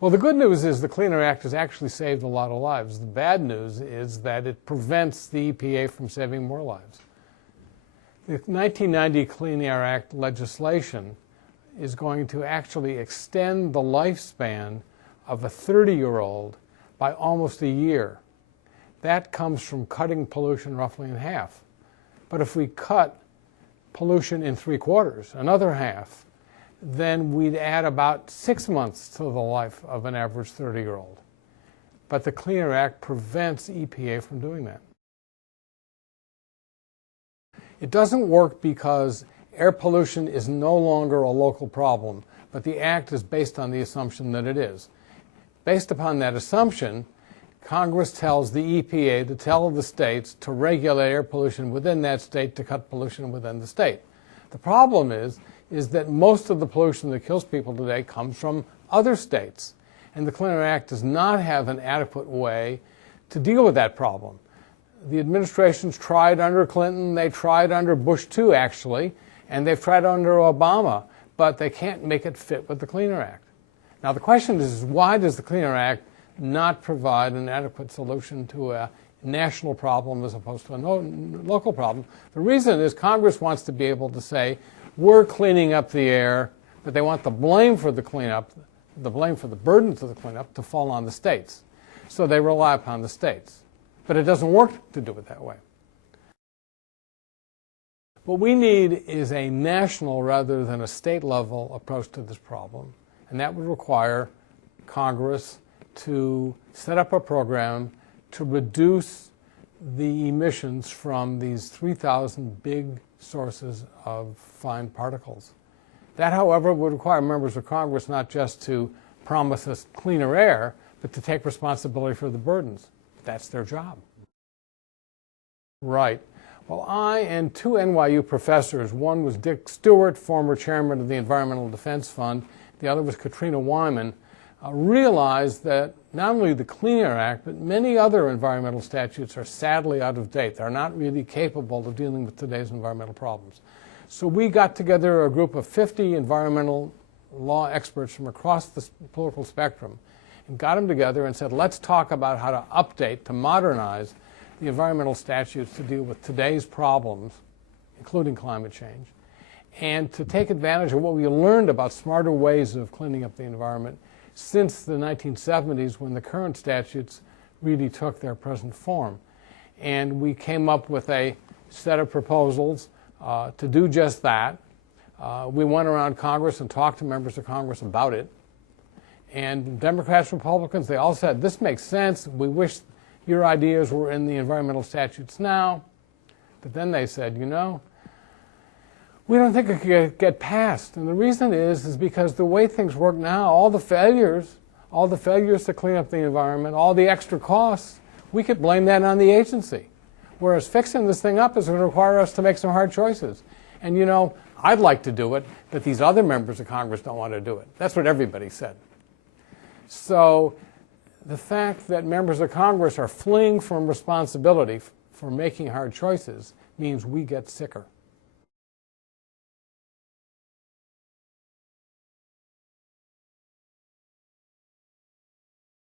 Well, the good news is the Clean Air Act has actually saved a lot of lives. The bad news is that it prevents the EPA from saving more lives. The 1990 Clean Air Act legislation is going to actually extend the lifespan of a 30-year-old by almost a year. That comes from cutting pollution roughly in half. But if we cut pollution in 3/4, another half, then we'd add about 6 months to the life of an average 30-year-old. But the Clean Air Act prevents EPA from doing that. It doesn't work because air pollution is no longer a local problem, but the Act is based on the assumption that it is. Based upon that assumption, Congress tells the EPA to tell the states to regulate air pollution within that state to cut pollution within the state. The problem is that most of the pollution that kills people today comes from other states. And the Clean Air Act does not have an adequate way to deal with that problem. The administration's tried under Clinton, they tried under Bush too, actually, and they've tried under Obama, but they can't make it fit with the Clean Air Act. Now the question is, why does the Clean Air Act not provide an adequate solution to a national problem as opposed to a local problem? The reason is Congress wants to be able to say, we're cleaning up the air, but they want the blame for the cleanup, the blame for the burdens of the cleanup to fall on the states. So they rely upon the states. But it doesn't work to do it that way. What we need is a national rather than a state level approach to this problem. And that would require Congress to set up a program to reduce the emissions from these 3,000 big sources of fine particles. That, however, would require members of Congress not just to promise us cleaner air, but to take responsibility for the burdens. That's their job. Right. Well, I and 2 NYU professors, one was Dick Stewart, former chairman of the Environmental Defense Fund, the other was Katrina Wyman, realized that not only the Clean Air Act, but many other environmental statutes are sadly out of date. They're not really capable of dealing with today's environmental problems. So we got together a group of 50 environmental law experts from across the political spectrum and got them together and said, let's talk about how to update, to modernize the environmental statutes to deal with today's problems, including climate change, and to take advantage of what we learned about smarter ways of cleaning up the environment since the 1970s, when the current statutes really took their present form. And we came up with a set of proposals to do just that. We went around Congress and talked to members of Congress about it. And Democrats, Republicans, they all said, this makes sense. We wish your ideas were in the environmental statutes now. But then they said, you know, we don't think it could get passed. And the reason is because the way things work now, all the failures to clean up the environment, all the extra costs, we could blame that on the agency. Whereas fixing this thing up is going to require us to make some hard choices. And you know, I'd like to do it, but these other members of Congress don't want to do it. That's what everybody said. So the fact that members of Congress are fleeing from responsibility for making hard choices means we get sicker.